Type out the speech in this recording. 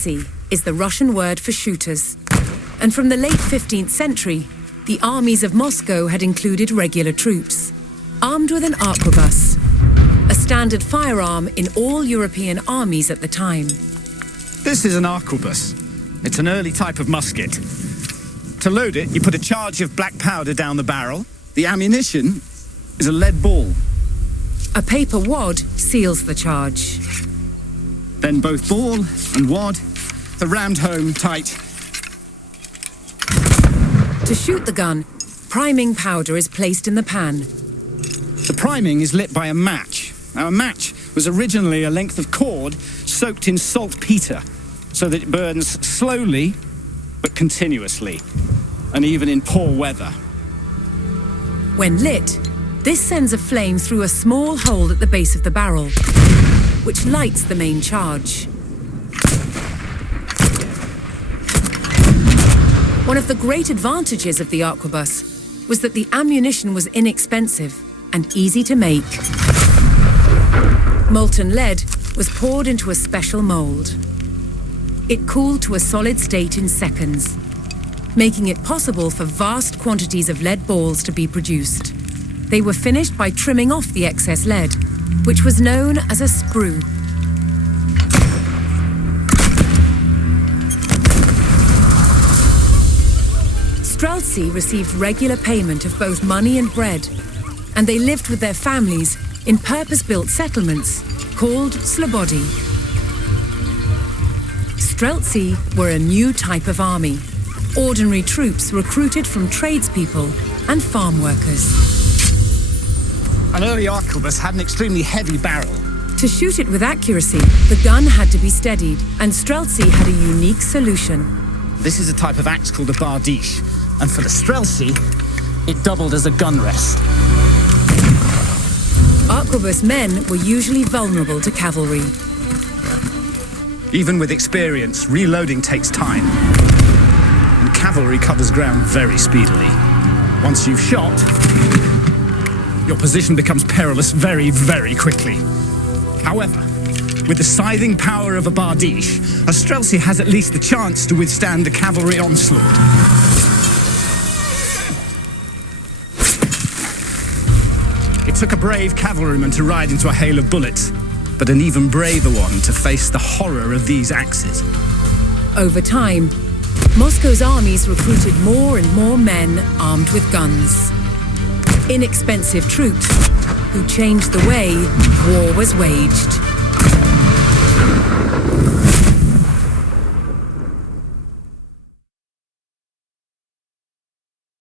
Streltsy is the Russian word for shooters. And from the late 15th century, the armies of Moscow had included regular troops, armed with an arquebus, a standard firearm in all European armies at the time. This is an arquebus. It's an early type of musket. To load it, you put a charge of black powder down the barrel. The ammunition is a lead ball. A paper wad seals the charge. Then both ball and wad are rammed home tight. To shoot the gun, priming powder is placed in the pan. The priming is lit by a match. Now, a match was originally a length of cord soaked in saltpeter, so that it burns slowly but continuously, and even in poor weather. When lit, this sends a flame through a small hole at the base of the barrel, which lights the main charge. One of the great advantages of the arquebus was that the ammunition was inexpensive and easy to make. Molten lead was poured into a special mold. It cooled to a solid state in seconds, making it possible for vast quantities of lead balls to be produced. They were finished by trimming off the excess lead, which was known as a sprue. Streltsy received regular payment of both money and bread, and they lived with their families in purpose-built settlements called slobody. Streltsy were a new type of army, ordinary troops recruited from tradespeople and farm workers. An early arquebus had an extremely heavy barrel. To shoot it with accuracy, the gun had to be steadied, and Streltsy had a unique solution. This is a type of axe called a bardiche, and for the Streltsy, it doubled as a gun rest. Arquebus men were usually vulnerable to cavalry. Even with experience, reloading takes time, and cavalry covers ground very speedily. Once you've shot, your position becomes perilous very, very quickly. However, with the scything power of a bardiche, a Streltsy has at least the chance to withstand a cavalry onslaught. It took a brave cavalryman to ride into a hail of bullets, but an even braver one to face the horror of these axes. Over time, Moscow's armies recruited more and more men armed with guns. Inexpensive troops who changed the way war was waged.